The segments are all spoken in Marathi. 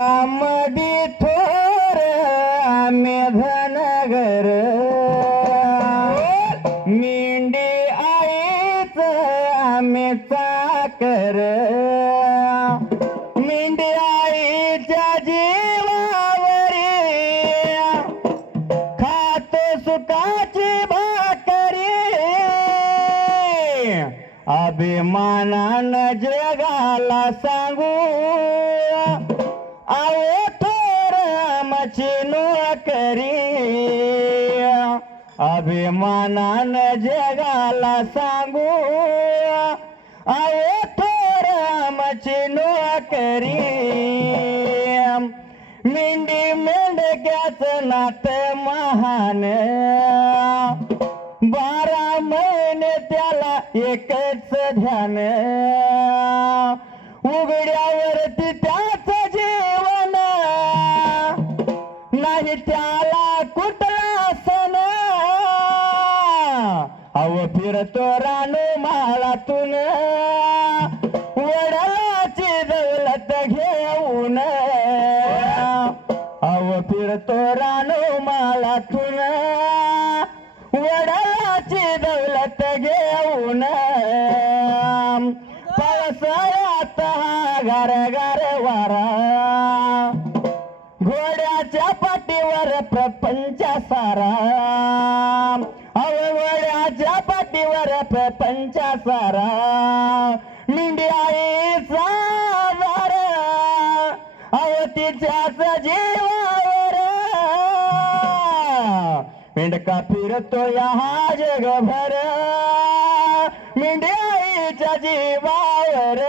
मधी थोर आम्ही धनगर मेंढी आईच आम्ही चाकर मेंढी आईच्या जीवावरी खात सुखाची भाकरी अभिमानानं जगाला सांगू आओ थोर आमची नोकरी अभिमानानं जगाला सांगू आओ थोर आमची नोकरी मेंढी मेंढक्याचं नातं महान 12 महिने त्याला एकच ध्यान उघड्यावरती त्याचं जीवन नाही त्याला कुठला सण अव फिरतो रानू माळातून वडाची दौलत घेऊन अव फिरतो रानू माळातून वडाची दौलत घेऊन पावसाळ्यात गार गार वारा घोड्याच्या पाठीवर प्रपंच सारा घोड्याच्या पाठीवर प्रपंच सारा मेंढी आईचा वार तिच्याच जीवावर मेंढका फिरतो या जगभर मेंढी आईच्या जीवावर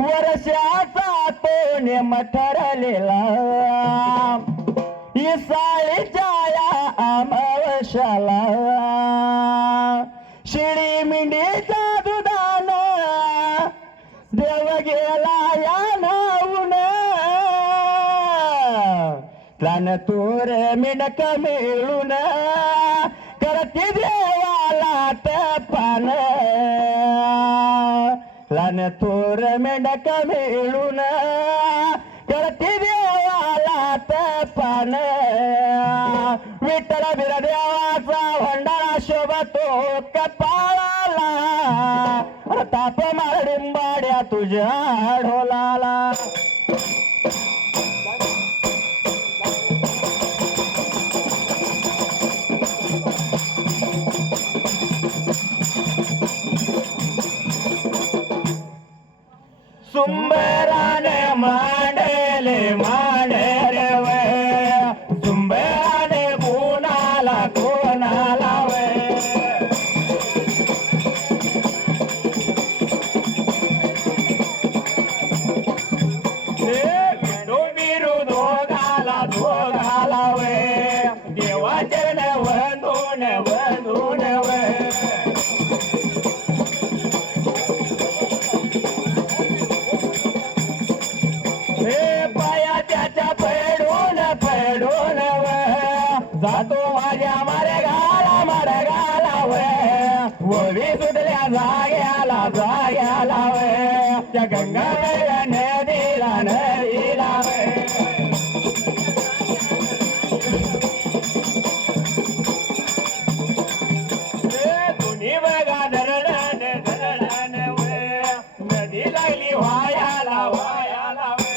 वर्षाचा तो नेम ठरलेला साळीच्या या अमावस्याला शिडी मेंढीच्या दुधान देव गेला या नाऊन प्राण तोर मेंढक मिळून करती देवाला पान लान थोर मेंढक मिळून करती देवाला पान विठ्ठल बिरदेवाचा भंडारा शोभतो कपाळाला ताप मारडिंबाड्या तुझ्या ढोलाला सुंबराने मांडले मांडरे वे सुंबराने कोणाला कोणाला वे बिरू दोघाला दोघाला वे देवाचरण वंदून वंदून वे जातो माझ्या मारे गाला वे सुटल्या जाग्याला जाग्याला वे त्या गंगा नदीला नदीला वे दोन्ही बघा धरण धरण वे नदी लागली वायाला वायाला वे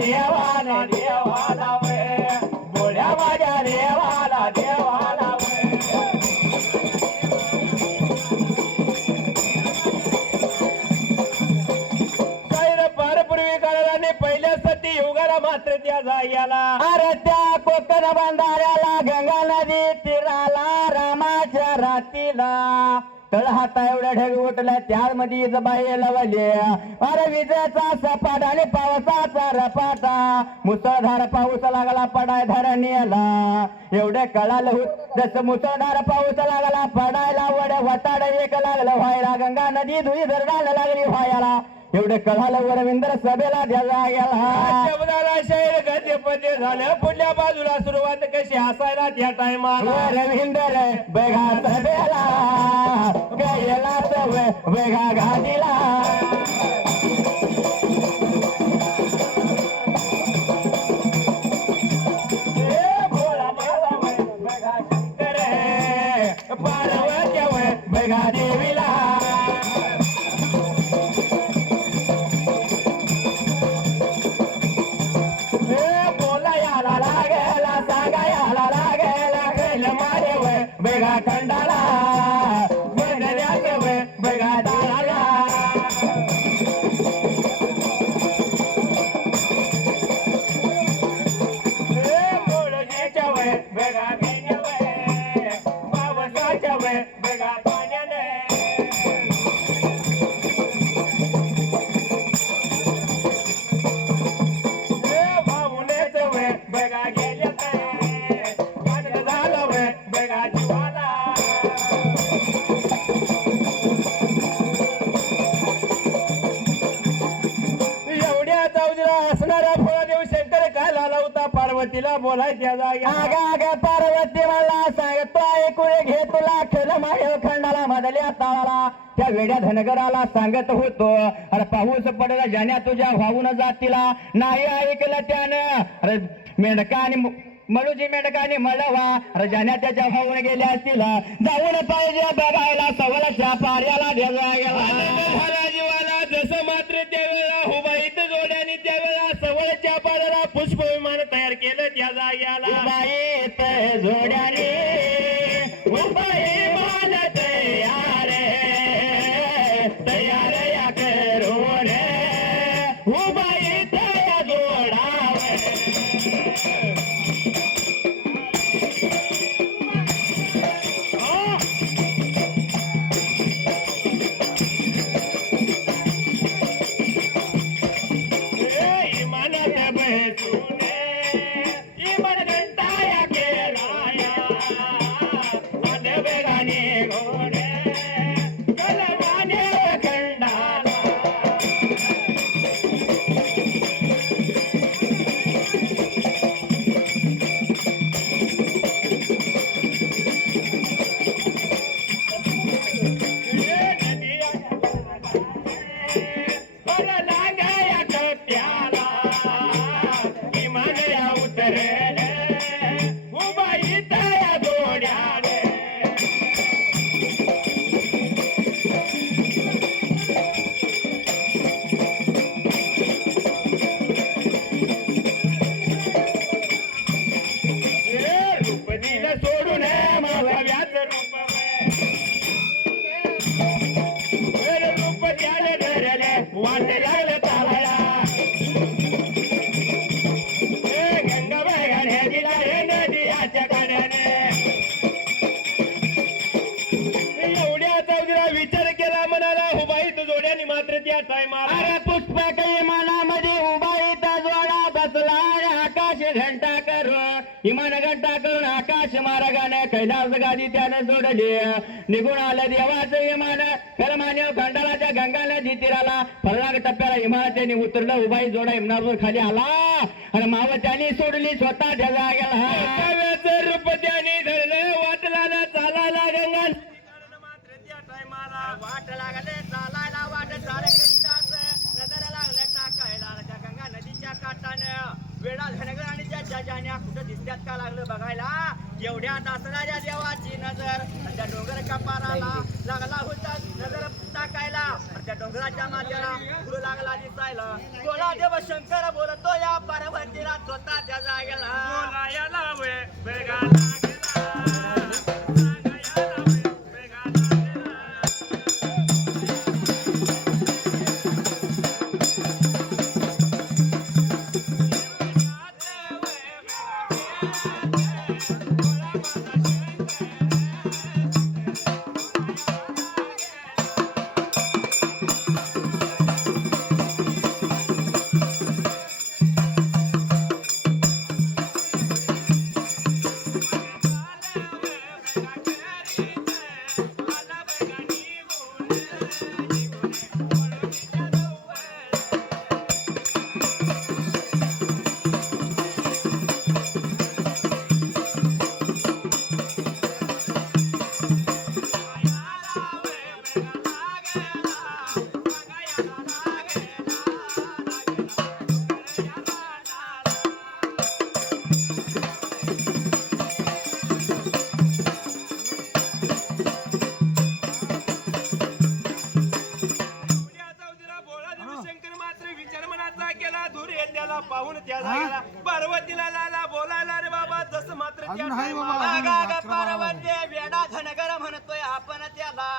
देवाला देवाला वे बोल्या माझ्या देवाला देवाला वे कैर पार पूर्वी काळाने पहिल्या सती युगाला मात्र त्या जाग्याला अरे त्या कोकण बांधाऱ्याला गंगा नदी तीराला रामाच्या रातीला तळहाता एवढ्या ढग उठल्या त्यामध्ये बाई लवले अरे विजेचा सपाट आणि पावसाचा रपाटा मुसळधार पाऊस लागला पडाय धरणीला एवढे कळालं जसं मुसळधार पाऊस लागला पडायला वड्या वटाड एक लागलं व्हायला गंगा नदी धुई धरणाला लागली व्हायला एवढे कळालं वरविंदर सभेला द्यायला गेला शब्दाला शैर गद्य पद्य झालं पुढल्या बाजूला सुरुवात कशी हसायला त्या टायमाला वरविंदर बघा सभेला गेला बघा घाटीला बघा देवीला बोला याला लागेला सांगा याला लागेला कैल मारे बघा खंडाला बघण्याचे बघा दाळाला मोडण्याच्या बघा पावसाच्या बघा पाण्याने बघा गेल्या झालं बघा जीवाला एवढ्या चौधरा असणारा फळदेव शंकर काय लाला होता पार्वतीला बोलायच्या जागा आगा पार्वती मला सांगतो ऐकून घे तुला खेळ माय खंडाला मधल्या ताळाला त्या वेड्या धनगराला सांगत होतो अरे पाऊस पडला ज्याने तुझ्या वाहून जातीला नाही ऐकलं त्यानं अरे मेंढका आणि मळूजी मेंढकाने मळवा अरे ज्याने त्याच्या वाहून गेल्या असतील जाऊन पाहिजे बघायला सवलाच्या पार्याला द्यायला गेला जीवाला जसं मात्र त्यावेळेला हुबाईत जोड्याने त्यावेळेला सवळच्या पाराला पुष्प विमान तयार केलं त्या जाग्याला हुबाईत जोड्याने हुबाई मान तयार तयार या करून हुबाईत जोडावे विमान घंटा करून आकाश मार्गाने कैलास गादी त्याने जोडली निघून आलं देवाचं विमान कर्माने खंडाळाच्या गंगा नदी तीराला फरलाग टप्प्याला विमान त्यांनी उतरलं उभाई जोडा इमनावर खाली आला आणि माव त्यांनी सोडली स्वतः जगा गेला रूप त्याने धरलं वाटला ना चालायला गंगा मात्र त्या टायमाला वाट लागले चालायला वाट चाले नजर लागले टाकायला त्या गंगा नदीच्या काठानं वेळा धनगर आणि त्या जाण्या कुठं दिसत्यात का लागलं बघायला एवढ्या दासणाऱ्या देवाची नजर त्या डोंगर कपाराला लागला होता नजर टाकायला त्या डोंगराच्या माथ्याला पुढे लागला दिसायला बोला देव शंकर बोलतो या पार्वतीला स्वतः त्या जागेला बोलायला वेगाला अरे त्याला पाहून त्या जागेला पार्वतीला लाला बोलायला रे बाबा जसं मात्र त्या पार्वती वेडा धनगर म्हणतोय आपण त्याला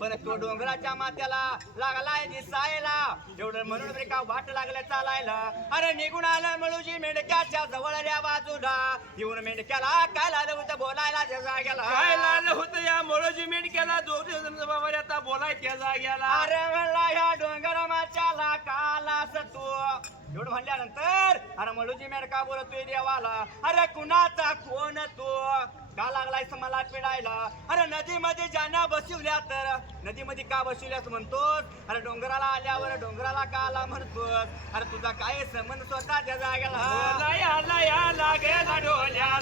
पण तो डोंगराच्या माथ्याला लागलाय दिसायला एवढं म्हणून रे का वाट लागल्या चालायला अरे निघून आला मळूजी मेंढक्याच्या जवळल्या बाजूला येऊन मेंढक्याला काय लाल होतं बोलायला त्या जाग्याला काय लाल होतं या मळूजी मेंढक्याला दोन बाबा आता बोलाय त्या जाग्याला अरे म्हणला ह्या डोंगर माथ्याला कालास तू एवढं म्हणल्यानंतर अरे मळूजी मेंढका बोलतोय देवाला अरे कुणाचा कोण तू का लागलायस मला पिडायला अरे नदीमध्ये ज्यांना बसवल्या तर नदीमध्ये का बसवल्यास म्हणतोस अरे डोंगराला आल्यावर डोंगराला का आला म्हणतोस अरे तुझा काय संबंध स्वतः त्या जागेला या लागेला डोल्या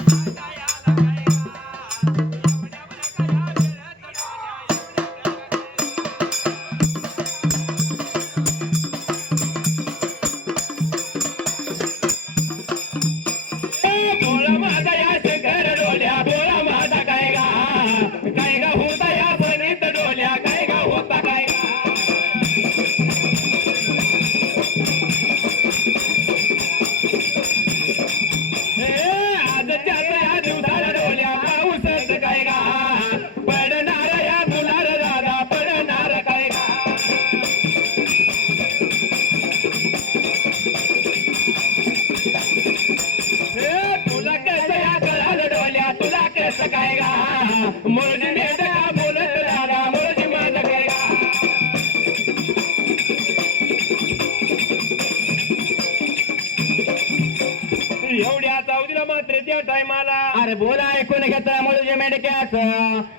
एवढ्या चावदीला मात्र त्या टायमाला अरे बोला ऐकून घेतला मळूजी मेंढक्याच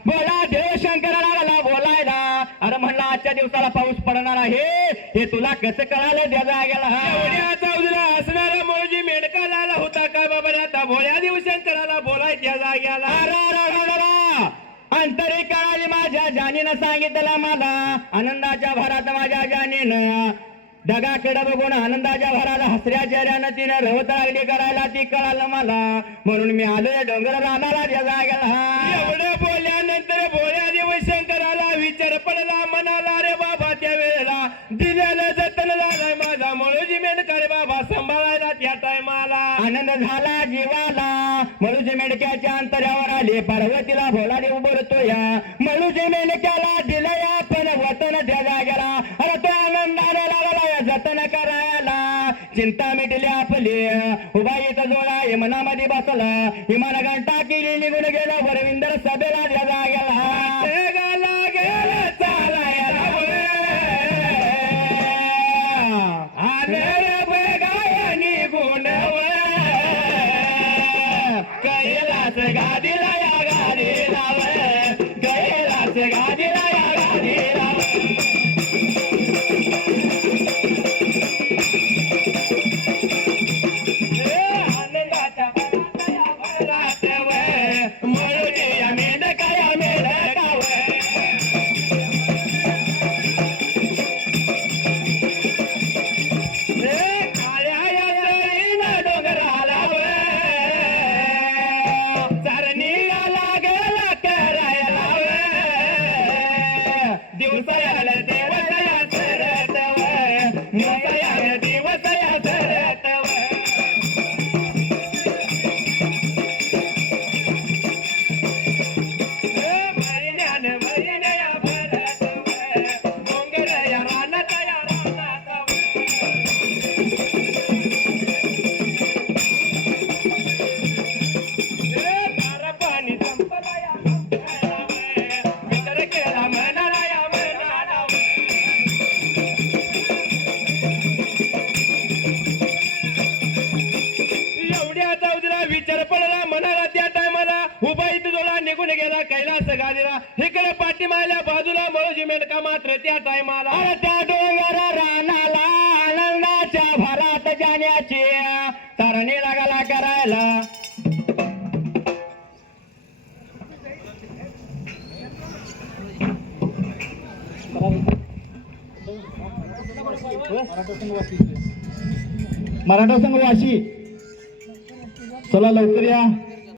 बोला देवशंकराला लागला बोलायला अरे म्हणला आजच्या दिवसाला पाऊस पडणार आहे हे तुला कसं कळालं त्या जागेला एवढ्या चावदीला असणारा मळूजी मेंढका लाला होता काय बाबा रे आता भोळ्या देवशंकराला बोलाय त्या जाग्याला अंतरी कळाली माझ्या जानीनं सांगितलं मला आनंदाच्या भरात माझ्या जानीनं दगाकडे बघून आनंदाच्या भराला हसऱ्या चेहऱ्यानं तिनं रवत लागली करायला ती कळालं मला म्हणून मी आलोय डोंगर रानाला त्या जागेला एवढं बोलल्यानंतर भोळ्या देवशंकराला विचार पडला म्हणाला रे बाबा त्या वेळेला दिलेलं जतन झालंय माझा मळूजी मेंढका रे बाबा सांभाळायला त्या टायमाला आनंद झाला जीवाला मळूजी मेंढक्याच्या अंतरावर आले पार्वतीला भोला देव बोलतोय मळूजी मेंढक्याला दिलंय पण वतन त्या जागेला अरे तो आनंदाने लागला जतन करायला चिंता मिटली आपली उभा इथं जोडा मनामध्ये बसला इमान घंटा केली निघून गेला वरविंदर सभेला त्या जागेला गेला चालायला गाय निघून कैलास गादीला या गादीला कैलास गादीला या गादीला निघून गेला कैलास गादीला इकडे पाठीमागल्या बाजूला मळूजी मेंढका मात्र त्या टायमाला त्या डोंगर रानाला आनंदाच्या भरात जाण्याची तरणी लागला करायला मराठा संघ वाशी चला लवकर या.